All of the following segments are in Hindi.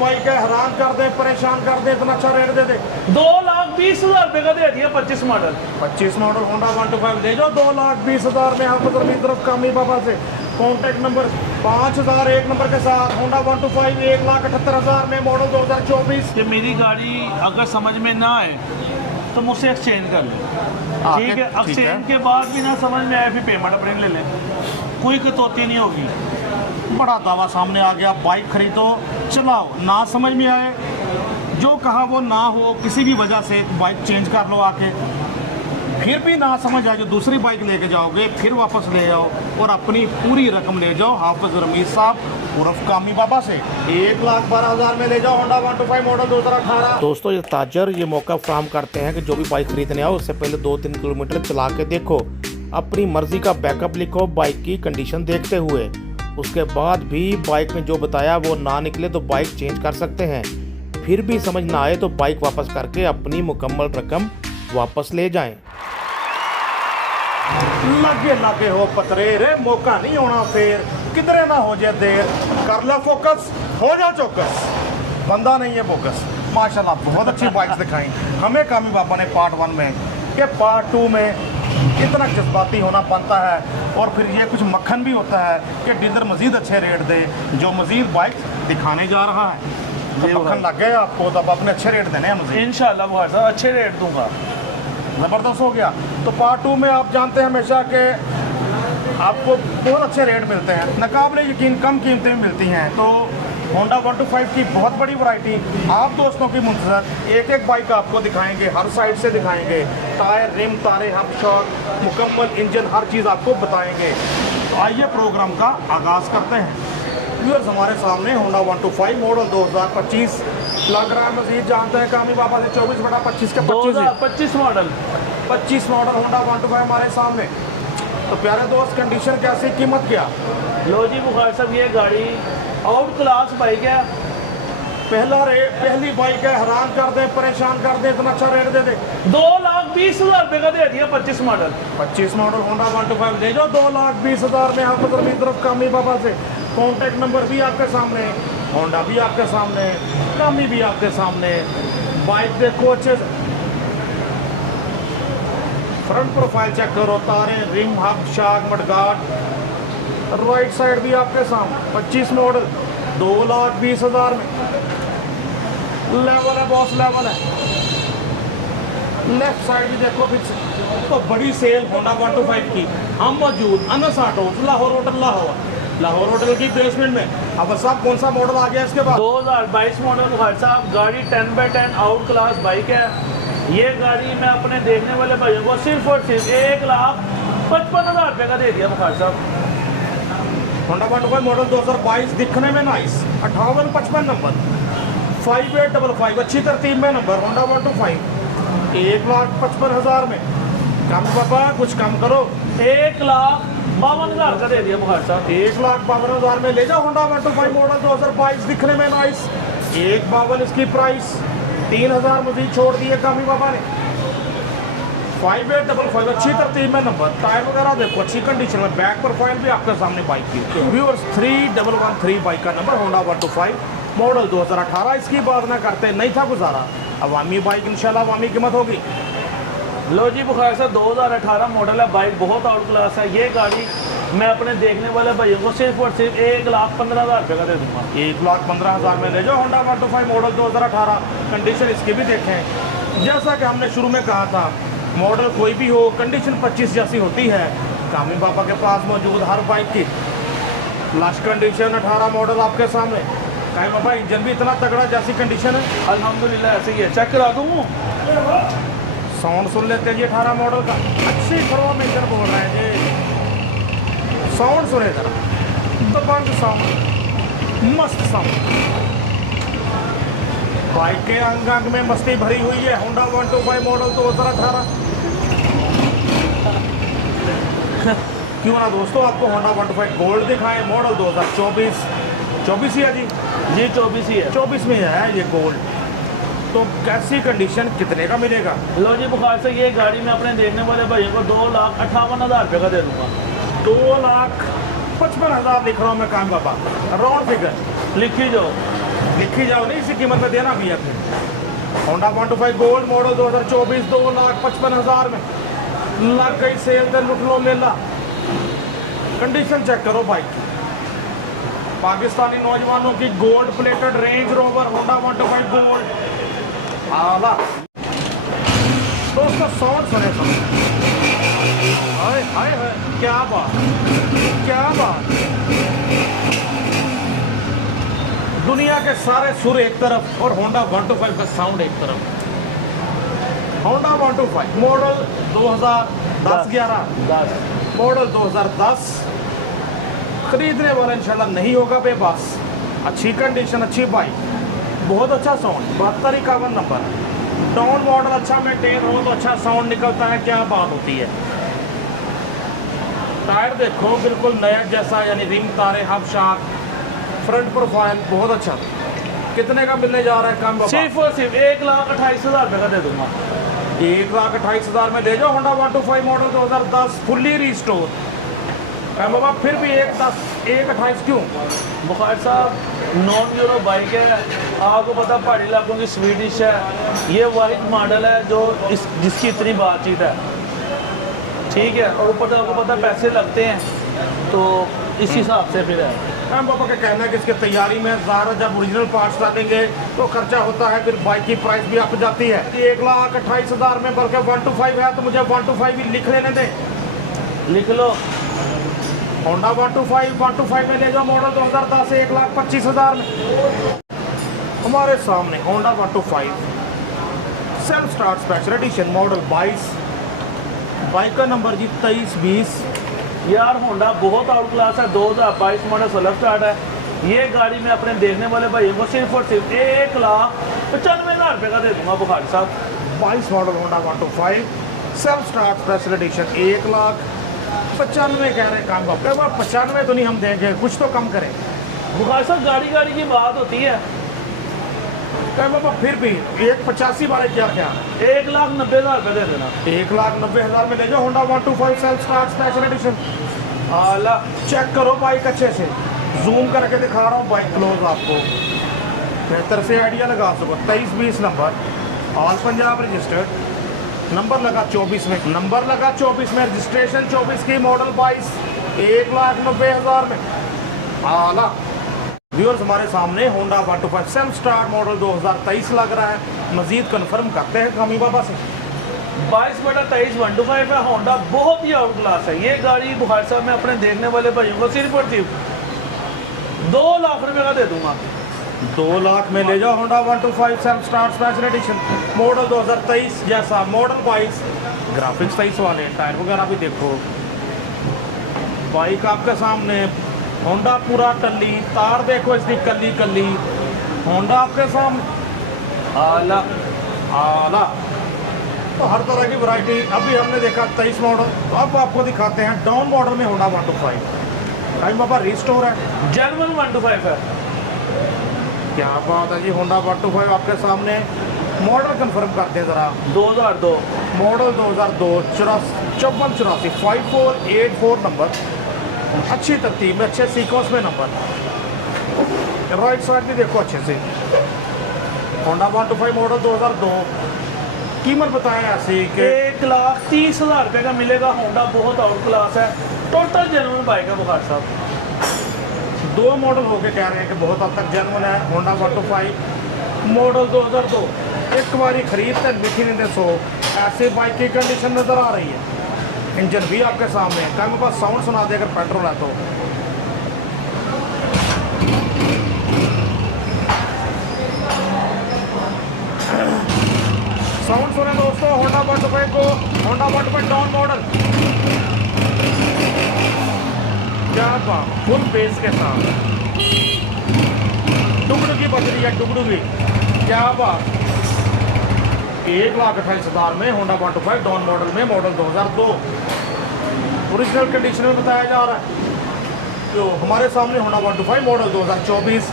बाइक है, हैरान कर दे, परेशान कर दे, इतना अच्छा रेट दे दे। 2,20,000 रुपए का दे दिया 25 मॉडल। 25 मॉडल होंडा 125 ले जाओ 2,20,000 में। हाफिज रमीज तरफ कामी बाबा से कॉन्टैक्ट नंबर 5000 एक नंबर के साथ होंडा 125 1,78,000 में मॉडल 2024। कि मेरी गाड़ी अगर समझ में ना आए तो मुझसे एक्सचेंज कर लें, ठीक है। एक्सचेंज के बाद भी ना समझ में आए फिर पेमेंट अपने ले लें, कोई कटौती नहीं होगी। बड़ा दावा सामने आ गया, बाइक खरीदो चलाओ, ना समझ में आए जो कहा वो ना हो, किसी भी वजह से बाइक चेंज कर लो आके, फिर भी ना समझ आए जो दूसरी बाइक लेके जाओगे फिर वापस ले जाओ और अपनी पूरी रकम ले जाओ हाफिज रमीज साहब उर्फ कामी बाबा से 1,12,000 में ले जाओ होंडा 125 मॉडल 2018। दोस्तों ये ताजर ये मौका फराहम करते हैं कि जो भी बाइक खरीदने आओ उससे पहले 2-3 किलोमीटर चला के देखो, अपनी मर्जी का बैकअप लिखो बाइक की कंडीशन देखते हुए, उसके बाद भी बाइक में जो बताया वो ना निकले तो बाइक चेंज कर सकते हैं, फिर भी समझ ना आए तो बाइक वापस करके अपनी मुकम्मल रकम वापस ले जाएं। लगे लगे हो पतरे रे, मौका नहीं होना फिर, किधरे ना हो जाए देर, कर लो फोकस, हो जाओ चौकस, बंदा नहीं है बोकस। माशाल्लाह बहुत अच्छी बाइक्स दिखाई हमें कामी बाबा ने पार्ट 1 में, कि पार्ट 2 में इतना जज्बाती होना बनता है और फिर ये कुछ मक्खन भी होता है कि डीलर मजीद अच्छे रेट दे जो मजीद बाइक दिखाने जा रहा है। तो मक्खन लग गया आपको, तो अब अपने अच्छे रेट देने हैं मुझे इंशाल्लाह भाई साहब अच्छे रेट दूंगा। ज़बरदस्त हो गया। तो पार्ट 2 में आप जानते हैं हमेशा के आपको बहुत अच्छे रेट मिलते हैं, नाकाबिले यकीन कम कीमतें में मिलती हैं। तो होंडा 125 की बहुत बड़ी वैरायटी आप दोस्तों की मुंतज़र एक एक बाइक आपको दिखाएंगे, हर साइड से दिखाएंगे, टायर रिम तारे हब शॉट मुकम्मल इंजन हर चीज़ आपको बताएंगे। तो आइए प्रोग्राम का आगाज़ करते हैं। व्यूअर्स हमारे सामने होंडा 125 मॉडल 2025 लग रहा है, मजीद जानते हैं कामी बाबा से 24/25 का 2025 मॉडल 25 मॉडल होंडा 125 हमारे सामने। तो प्यारे दोस्त कंडीशन कैसी, कीमत क्या? लो जी बुखार साहब ये गाड़ी आउट क्लास बाइक है, पहली बाइक है, हैरान कर दे, परेशान कर दे, इतना अच्छा रेट दे दे। 2,20,000 रुपए का दे दिया 25 मॉडल। 25 मॉडल होंडा 125 ले जाओ 2,20,000 में। हाफिज रमीज तरफ कामी बाबा से कॉन्टैक्ट नंबर भी आपके सामने, होंडा भी आपके सामने, कामी भी आपके सामने। बाइक देखो अच्छे से, फ्रंट प्रोफाइल चेक करो, तारे रिम हब शाग मडगार्ड, राइट साइड भी आपके सामने। 25 मॉडल 2,20,000 में, लेवल है बॉस, लेवल है। लेफ्ट साइड भी देखो पीछे। तो बड़ी सेल होंडा 125 की हम मौजूद अनस ऑटो लाहौर होटल की बेसमेंट में। अब साहब कौन सा मॉडल आ गया इसके बाद? 2022 मॉडल भाई साहब, गाड़ी 10/10 आउट क्लास बाइक है। ये गाड़ी मैं अपने देखने वाले भाइयों को सिर्फ और सिर्फ 1,55,000 रुपये का दे दिया बुखार साहब। होंडा 125 मॉडल 2022 दिखने में नाइस, 5855 नंबर, 5855 अच्छी तरतीब में नंबर, होंडा 125 1,55,000 में। कम बाबा कुछ कम करो, 1,52,000 का दे दिया बुखार साहब। 1,52,000 में ले जाओ होंडा 125 मॉडल 2022 दिखने में नाइस, 1,52 इसकी प्राइस, 3,000 मजीद छोड़ दिए कामी बाबा ने। 5855 अच्छी तरतीब में नंबर, टायर वगैरह देखो अच्छी कंडीशन में, बैक प्रोफाइल भी आपके सामने बाइक की। व्यूअर्स 3113 बाइक का नंबर होंडा 125 मॉडल 2018। इसकी बात ना करते नहीं था गुजारा, अवामी बाइक इंशाल्लाह अवामी कीमत होगी। लो जी बुखार साहब 2018 मॉडल है, बाइक बहुत आउट क्लास है। ये गाड़ी मैं अपने देखने वाले भाइयों को सिर्फ और सिर्फ 1,15,000 रुपये का दे दूँगा। 1,15,000 में ले जाओ होंडा 125 मॉडल 2018। कंडीशन इसकी भी देखें, जैसा कि हमने शुरू में कहा था मॉडल कोई भी हो कंडीशन 25 जैसी होती है। कामी बाबा के पास मौजूद हर बाइक की लास्ट कंडीशन 18 मॉडल आपके सामने। कामी बाबा इंजन भी इतना तगड़ा जैसी कंडीशन है, अल्हम्दुलिल्लाह ऐसे ही है, चेक करा दूँ। साउंड सुन लेते हैं जी 18 मॉडल का, अच्छी फरो में इंजन बोल रहे हैं जी, साउंड सुने जरा, दबंग साउंड, मस्त साउंड। बाइक के अंग अंग में मस्ती भरी हुई है। Honda 125 model 2018। क्यों ना दोस्तों आपको होंडा 125 गोल्ड दिखाएं, मॉडल 2024 24 ही है जी, ये 24 ही है, 24 में है ये गोल्ड। तो कैसी कंडीशन कितने का मिलेगा? लो जी बुखार से ये गाड़ी मैं अपने देखने वाले भाइयों को 2,58,000 रुपये का दे दूँगा। 2,55,000 लिख रहा हूँ मैं काम बाबा, राउंड फिगर लिखी जाओ। देखी जाओ नहीं, इसी कीमत में देना भी है फिर। होंडा 125 गोल्ड मॉडल 2024 2,55,000 में लग गई सेल तो लुट लो मेला। कंडीशन चेक करो बाइक की। पाकिस्तानी नौजवानों की gold plated range rover Honda 125 gold आला। दोस्तों साउंड सुने सुनो, हाय हाय हाय, क्या बात, क्या बात। दुनिया के सारे सुर एक तरफ और होंडा 125 का साउंड एक तरफ। Honda 125 model 2010-11 model 2010। खरीदने वाला इंशाल्लाह नहीं होगा बेबस। अच्छी कंडीशन, अच्छी बाइक, बहुत अच्छा साउंड, 7251 नंबर। डाउन मॉडल अच्छा मेंटेन हो तो अच्छा साउंड निकलता है, क्या बात होती है। टायर देखो बिल्कुल नया जैसा, यानी रिंग तारे हब शार्क, फ्रंट प्रोफाइल बहुत अच्छा। कितने का मिलने जा रहा है कम? सिर्फ और सिर्फ 1,28,000 रुपये का दे दूंगा। 1,28,000 में ले जाओ होंडा 125 मॉडल 2010 फुल्ली रिस्टोर। बाबा फिर भी 1,28 क्यों? बुखार साहब नॉन यूरो बाइक है, आपको पता पहाड़ी इलाकों की स्वीडिश है, ये वाइट मॉडल है जो जिसकी इतनी बातचीत है, ठीक है। और ऊपर आपको पता पैसे लगते हैं, तो इस हिसाब से फिर है। पापा का कहना है कि इसकी तैयारी में ज़्यादा जब ओरिजिनल पार्ट्स डालेंगे तो खर्चा होता है, फिर बाइक की प्राइस भी अप जाती है। 1,28,000 में बल्कि 125 है तो मुझे 125 भी लिख लेने दें। लिख लो होंडा 125 में ले जाओ मॉडल 2010 1,25,000 में। हमारे सामने Honda 125 self start special edition model 22, bike का नंबर जी 2320। यार होंडा बहुत आउट क्लास है, 2022 मॉडल सेल्फ स्टार्ट है। ये गाड़ी मैं अपने देखने वाले भाइयों को सिर्फ और सिर्फ 1,95,000 रुपये का दे दूंगा बुखारी साहब। 22 model Honda 125 self start special edition 1,95,000 कह रहे हैं। काम का 95 तो नहीं हम देंगे, कुछ तो कम करें बुखारी साहब। गाड़ी गाड़ी की बात होती है। बाबा फिर भी 1,85 वाले क्या क्या 1,90,000 रुपये दे देना। 1,90,000 में ले जाओ Honda 125 self start special edition आला। चेक करो बाइक अच्छे से, जूम करके दिखा रहा हूँ बाइक क्लोज आपको, बेहतर से आइडिया लगा सको। 2320 number, all Punjab registered, number लगा 24 में, नंबर लगा 24 में, रजिस्ट्रेशन 24 की, मॉडल 22, 1,90,000 में आला। व्यूअर्स हमारे सामने होंडा 125 सेल्फ स्टार्ट मॉडल 2023 लग रहा है। मजीद कंफर्म करते हैं कामी बाबा से। 22/23 125 है। होंडा बहुत ही आउट क्लास है। ये गाड़ी बुखारी साहब मैं अपने देखने वाले भाइयों को सिर्फ और सिर्फ 2 लाख रुपये का दे दूंगा। 2 लाख में ले जाओ Honda 125 self start special edition model 2023 जैसा, मॉडल 22, ग्राफिक्स 23 वाले, टायर वगैरह भी देखो। बाइक आपके सामने, होंडा पूरा टल्ली, तार देखो इसकी कली कली, होंडा आपके सामने आला आला। तो हर तरह की वैरायटी अभी हमने देखा 23 मॉडल, तो अब आपको दिखाते हैं डाउन मॉडल में होंडा 125। टाइम बाबा रिस्टोर है, जेन्युइन 125 है। क्या बात है जी। होंडा 125 आपके सामने, मॉडल कंफर्म करते हैं ज़रा। 2002 मॉडल 2002, 5484 5484 नंबर, अच्छी तरतीब में, अच्छे सीक्वेंस में नंबर। राइट साइड भी देखो अच्छे से। होंडा 125 मॉडल 2002, कीमत बताएं ऐसे कि 1,30,000 रुपये का मिलेगा। होंडा बहुत आउट क्लास है, टोटल जेन्युइन बाइक है बुखारी साहब। 2 मॉडल होके कह रहे हैं कि बहुत हद तक जेन्युइन है। होंडा 125 मॉडल 2002, एक बारी खरीदते मीठी नींदें सो, ऐसे बाइक की कंडीशन नज़र आ रही है। इंजन भी आपके सामने है, मेरे पास साउंड सुना दे अगर पेट्रोल है तो। साउंड सुने दोस्तों होंडा 125 को, होंडा 125 डाउन मॉडल, क्या बात, फुल बेस के साथ टुकड़ू की बज रही है, टुकड़ू की, क्या बात। 1,28,000 में होंडा 125 डाउन मॉडल में, मॉडल 2002, ओरिजिनल कंडीशन में बताया जा रहा है। तो हमारे सामने होंडा 125 मॉडल 2024,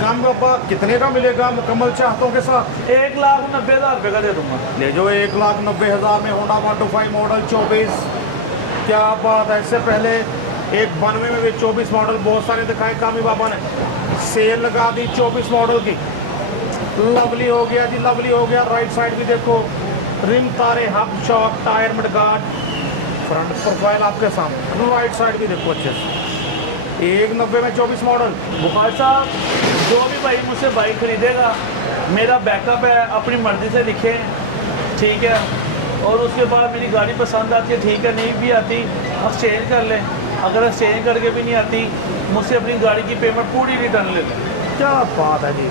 काम बाबा कितने का मिलेगा मुकम्मल चाहतों के साथ? 1,90,000 रुपये का दे दूंगा। ले जो 1,90,000 में होंडा 125 मॉडल 24, क्या बात है। इससे पहले एक 92 में भी 24 मॉडल बहुत सारे दिखाए कामी बाबा ने, सेल लगा दी 24 मॉडल की। लवली हो गया जी, लवली हो गया। राइट साइड भी देखो, रिम तारे, hub shock, tyre mudguard, front profile आपके सामने। राइट साइड भी देखो अच्छे से। 190 में 24 मॉडल। बुखार साहब, जो भी भाई मुझसे बाइक खरीदेगा, मेरा बैकअप है, अपनी मर्ज़ी से दिखे, ठीक है। और उसके बाद मेरी गाड़ी पसंद आती है, ठीक है, नहीं भी आती एक्सचेंज कर लें। अगर एक्सचेंज करके भी नहीं आती, मुझसे अपनी गाड़ी की पेमेंट पूरी रिटर्न ले लें। क्या बात है जी,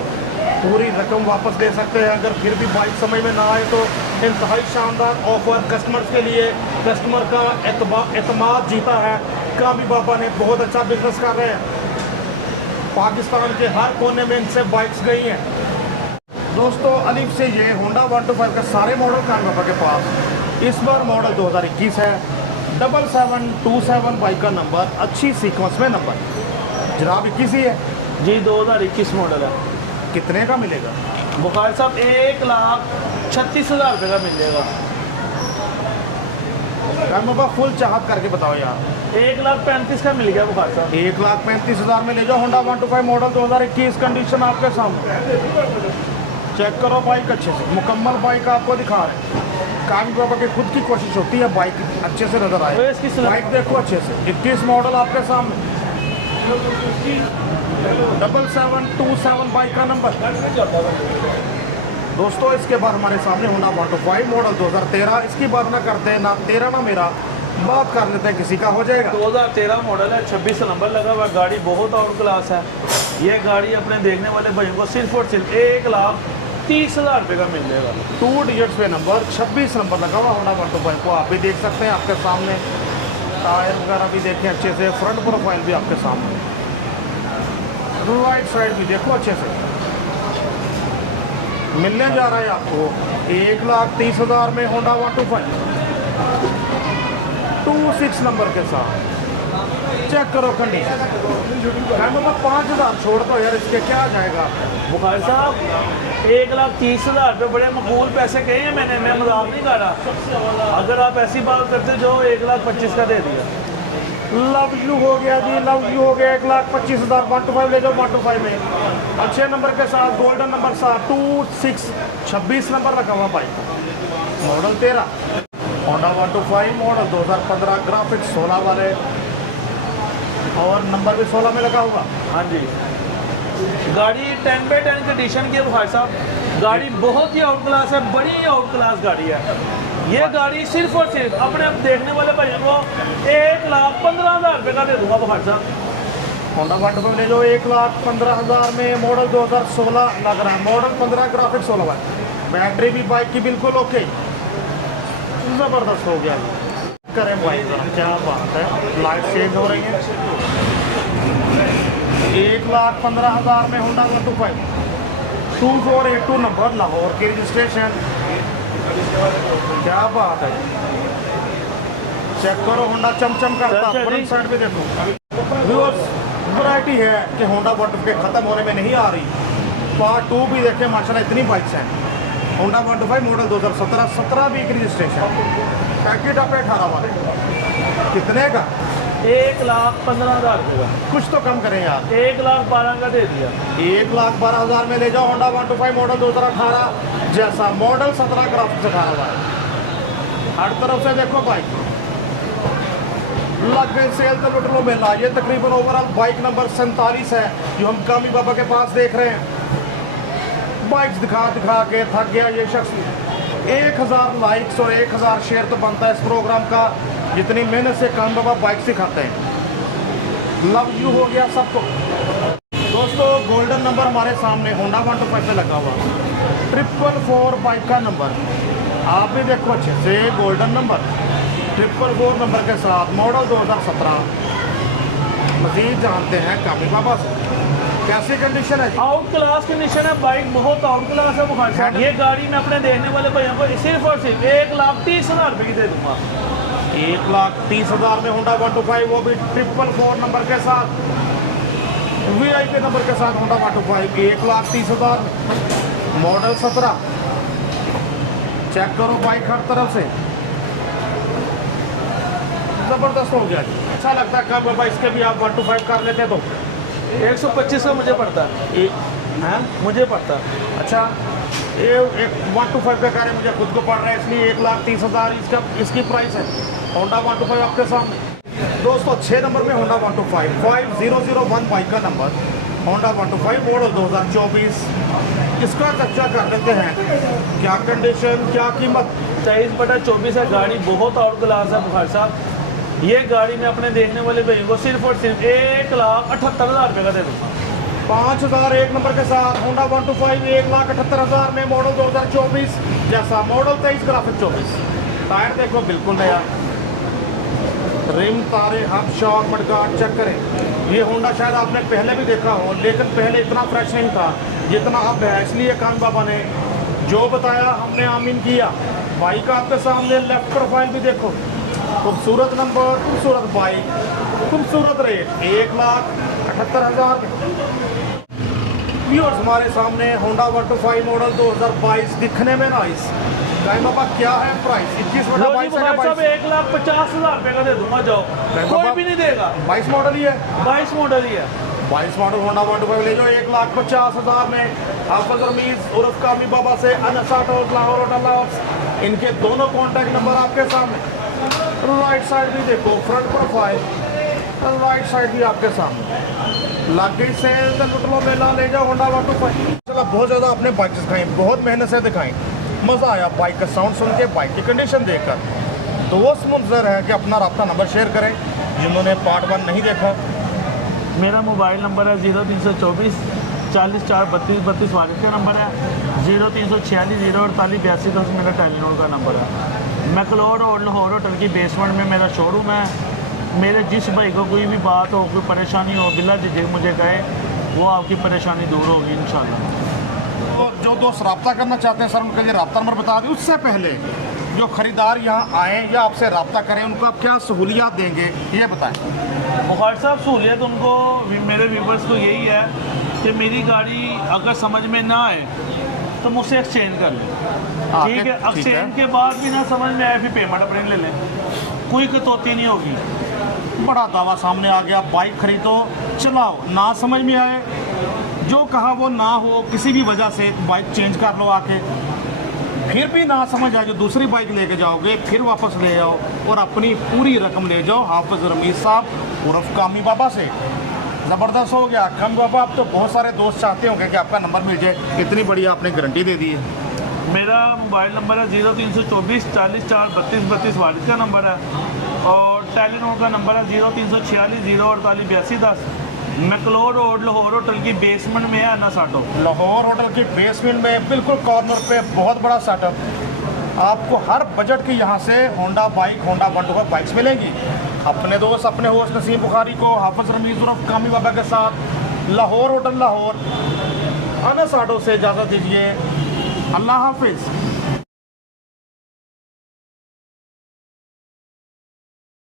पूरी रकम वापस दे सकते हैं। अगर फिर भी बाइक समझ में ना आए तो इंतहाई शानदार ऑफर कस्टमर्स के लिए। कस्टमर का एतमाद जीता है। कामी बाबा ने बहुत अच्छा बिजनेस कर रहे हैं। पाकिस्तान के हर कोने में इनसे बाइक्स गई हैं। दोस्तों, अलीफ से ये होंडा 125 के सारे मॉडल कामी बाबा के पास। इस बार मॉडल 2021 है। 7727 बाइक का नंबर, अच्छी सीक्वेंस में नंबर। जनाब 21 ही है जी, 2021 मॉडल है। कितने का मिलेगा? बुखार साहब 1,36,000 रुपये का मिलेगा। बाबा फुल चाहत करके बताओ यार। 1,35,000 का मिल गया बुखार साहब। 1,35,000 में ले जाओ। होंडा 125 मॉडल 2021, कंडीशन आपके सामने। चेक करो बाइक अच्छे से, मुकम्मल बाइक आपको दिखा रहे हैं। कामी बाबा की खुद की कोशिश होती है बाइक अच्छे से नजर आए। बाइक देखो अच्छे से, 21 मॉडल आपके सामने। 7727 बाइक का नंबर। दोस्तों, इसके बाद हमारे सामने होंडा 125 मॉडल 2013। इसकी बात ना करते हैं, ना तेरा ना मेरा, बात कर लेते हैं, किसी का हो जाएगा। 2013 मॉडल है, 26 नंबर लगा हुआ। गाड़ी बहुत आउट क्लास है। ये गाड़ी अपने देखने वाले भाइयों को सिर्फ और सिर्फ 1,30,000 रुपये का मिल जाएगा। 2 डिजिट्स पे नंबर, 26 नंबर लगा हुआ होंडा 125 को आप भी देख सकते हैं आपके सामने। टायर वगैरह भी देखें अच्छे से, फ्रंट प्रोफाइल भी आपके सामने। राइट साइड भी देखो अच्छे से। मिलने जा रहा है आपको 1,30,000 में होंडा 125 26 नंबर के साथ। चेक करो कंडीशन। 5,000 छोड़ दो यार, इसके क्या आ जाएगा? बुखार साहब 1,30,000 रुपये बड़े मकबूल पैसे कहे हैं मैंने, मैं मजाक नहीं कर रहा। अगर आप ऐसी बात करते जो 1,25,000 का दे दिया। लव यू हो गया जी, लव यू हो गया। 1,25,000 125 ले जाओ 125 में। अच्छे नंबर के साथ, गोल्डन नंबर साथ, 26 नंबर रखा हुआ bike. Model 13 Honda 125 model 2015, graphics 16 वाले और नंबर भी 16 में लगा हुआ। हाँ जी, गाड़ी 10/10 कंडीशन की है बुखार साहब। गाड़ी बहुत ही आउट क्लास है, बड़ी आउट क्लास गाड़ी है। ये गाड़ी सिर्फ और सिर्फ अपने देखने वाले भाइयों को 1,15,000 रुपये का दे दूंगा बुखार साहब। होंडा 125 ले जाओ 1,15,000 में। मॉडल 2016 लग रहा है, मॉडल 15, ग्राफिक्स 16 वाले। बैटरी भी बाइक की बिल्कुल ओके, ज़बरदस्त हो गया। करें बाइक, क्या बात है, लाइट चेंज हो रही है। 1,15,000 में होंडा 125 2482 नंबर, लाहौर की रजिस्ट्रेशन। क्या बात है, चेक करो होंडा चमचम करता। फ्रंट साइड भी देखो व्यूअर्स, वैरायटी है कि होंडा 125 खत्म होने में नहीं आ रही। पार्ट 2 भी देखें माशाल्लाह, इतनी बाइक्स हैं। होंडा 125 मॉडल 2017, 17 भी की रजिस्ट्रेशन। पैकेट आप 18 वाले कितने का? 1,15,000 रुपये का। कुछ तो कम करें यार। 1,12,000 का दे दिया। 1,12,000 में ले जाओ होंडा 125 मॉडल 2018 जैसा मॉडल, 17 ग्राफिक्स दिखा हुआ है। हर तरफ से देखो बाइक लग गई सेल तो लुट लो मेला। ये तकरीबन ओवरऑल बाइक नंबर 47 है जो हम कामी बाबा के पास देख रहे हैं। बाइक्स दिखा दिखा के थक गया ये शख्स। 1,000 लाइक्स और 1,000 शेयर तो बनता है इस प्रोग्राम का, जितनी मेहनत से कामी बाबा बाइक सिखाते हैं। लव यू हो गया सबको। दोस्तों, गोल्डन नंबर हमारे सामने होंडा 125 पे लगा हुआ 444 बाइक का नंबर। आप भी देखो अच्छे से, गोल्डन नंबर 444 नंबर के साथ, मॉडल 2017। मजीद जानते हैं कामी बाबा से कैसी कंडीशन है। आउट क्लास कंडीशन है, बाइक बहुत आउट क्लास है बुखार साहब। ये गाड़ी मैं अपने देखने वाले भाइयों को सिर्फ और सिर्फ 1,30,000 रुपये की दे दूंगा। 1,30,000 में होंडा 125, वो भी 444 नंबर के साथ, VIP नंबर के साथ होंडा 125 की 1,30,000 मॉडल 17। चेक करो बाइक हर तरफ से, ज़बरदस्त हो गया। अच्छा लगता है कब बाबा इसके भी आप 125 कर लेते तो 125 का मुझे पड़ता है, हैं? मुझे पड़ता है। अच्छा, ये एक 125 का कार है, मुझे खुद को पड़ रहा है, इसलिए 1,30,000 इसका इसकी प्राइस है। होंडा 125 आपके सामने दोस्तों 6 नंबर में होंडा 125 5001 बाइक का नंबर, होंडा 125 मॉडल 2024। इसका चर्चा कर लेते हैं, क्या कंडीशन, क्या कीमत। 23/24 है गाड़ी, बहुत आउट क्लास है बुखार साहब। ये गाड़ी मैं अपने देखने वाले भाई को सिर्फ और सिर्फ 1,78,000 रुपये का दे दूँगा। 5,000 एक नंबर के साथ होंडा 125 1,78,000 में मॉडल 2024 जैसा मॉडल 23 ग्राफिक 24। टायर देखो बिल्कुल नया, रिम तारे हब शॉक मडगार्ड चेक करें। ये होंडा शायद आपने पहले भी देखा हो, लेकिन पहले इतना फ्रेश नहीं था जितना अब है, इसलिए कान बाबा ने जो बताया हमने आमीन किया। बाइक आपके सामने, लेफ्ट प्रोफाइल भी देखो, खूबसूरत नंबर, खूबसूरत बाइक, खूबसूरत रेट 1,78,000। व्यूअर्स हमारे सामने होंडा 125 मॉडल 2022 दिखने में नाइस। काइन बाबा क्या है प्राइस? 21/22 है, 1,50,000 रुपये का दे दूंगा, जाओ कोई भी नहीं देगा। 22 मॉडल ही है, 22 मॉडल ही है। 22 मॉडल होंडा 125 ले जाओ 1,50,000 में। हाफिज रमीज उर्फ कामी बाबा से अनसाट और लाहौर और डल्लास, इनके दोनों कॉन्टैक्ट नंबर आपके सामने। राइट साइड भी देखो, फ्रंट प्रोफाइल, राइट साइड भी आपके सामने। लग गई सेल, लुट लो मेला, ले जाओ होंडा 125। चलो बहुत ज़्यादा आपने बाइक दिखाई, बहुत मेहनत से दिखाई, मज़ा आया बाइक का साउंड सुन के, बाइक की कंडीशन देखकर। दोस्त मुंतज़र है कि अपना रब्ता नंबर शेयर करें जिन्होंने पार्ट 1 नहीं देखा। मेरा मोबाइल नंबर है 0324 40 4 32 32 वारिस का नंबर है। 0346 048 82 10 मेरा टेलीनॉर का नंबर है। मैकलोड और लाहौर होटल की बेसमेंट में मेरा शोरूम है। मेरे जिस भाई को कोई भी बात हो, कोई परेशानी हो, बिला झिझक मुझे कहे, वो आपकी परेशानी दूर होगी इंशाल्लाह। तो जो दोस्त रब्ता करना चाहते हैं सर, उनके लिए रब्ता नंबर बता दें। उससे पहले जो ख़रीदार यहाँ आएँ या आपसे रब्ता करें, उनको आप क्या सहूलियात देंगे ये बताएं। बुखार साहब सहूलियत उनको, मेरे व्यूवर्स को यही है कि मेरी गाड़ी अगर समझ में ना आए तो मुझसे एक्सचेंज कर लें, ठीक है। एक्सचेंज के बाद भी ना समझ में आए, फिर पेमेंट अपने ले लें, कोई कटौती नहीं होगी। बड़ा दावा सामने आ गया, बाइक खरीदो चलाओ, ना समझ में आए, जो कहा वो ना हो, किसी भी वजह से बाइक चेंज कर लो आके, फिर भी ना समझ आए जो दूसरी बाइक लेके जाओगे, फिर वापस ले जाओ और अपनी पूरी रकम ले जाओ हाफिज रमीज साहब उर्फ कामी बाबा से। ज़बरदस्त हो गया कामी बाबा। अब तो बहुत सारे दोस्त चाहते होंगे कि आपका नंबर मिल जाए, इतनी बड़ी आपने गारंटी दे दी है। मेरा मोबाइल नंबर है 0324 40 4 32 32 वारिस का नंबर है, और टेलीनॉर का नंबर है 0346 048 82 10। मैकलोड रोड लाहौर होटल की बेसमेंट में है अन्ना साटो। लाहौर होटल की बेसमेंट में बिल्कुल कॉर्नर पे बहुत बड़ा सेटअप। आपको हर बजट की यहाँ से होंडा बाइक, होंडा 125 बाइक्स मिलेंगी। अपने दोस्त, अपने होस्ट नसीम बुखारी को हाफिज रमीज उर्फ कामी बाबा के साथ लाहौर होटल लाहौर अन्ना साटो से इजाज़त दीजिए। अल्लाह हाफिज़।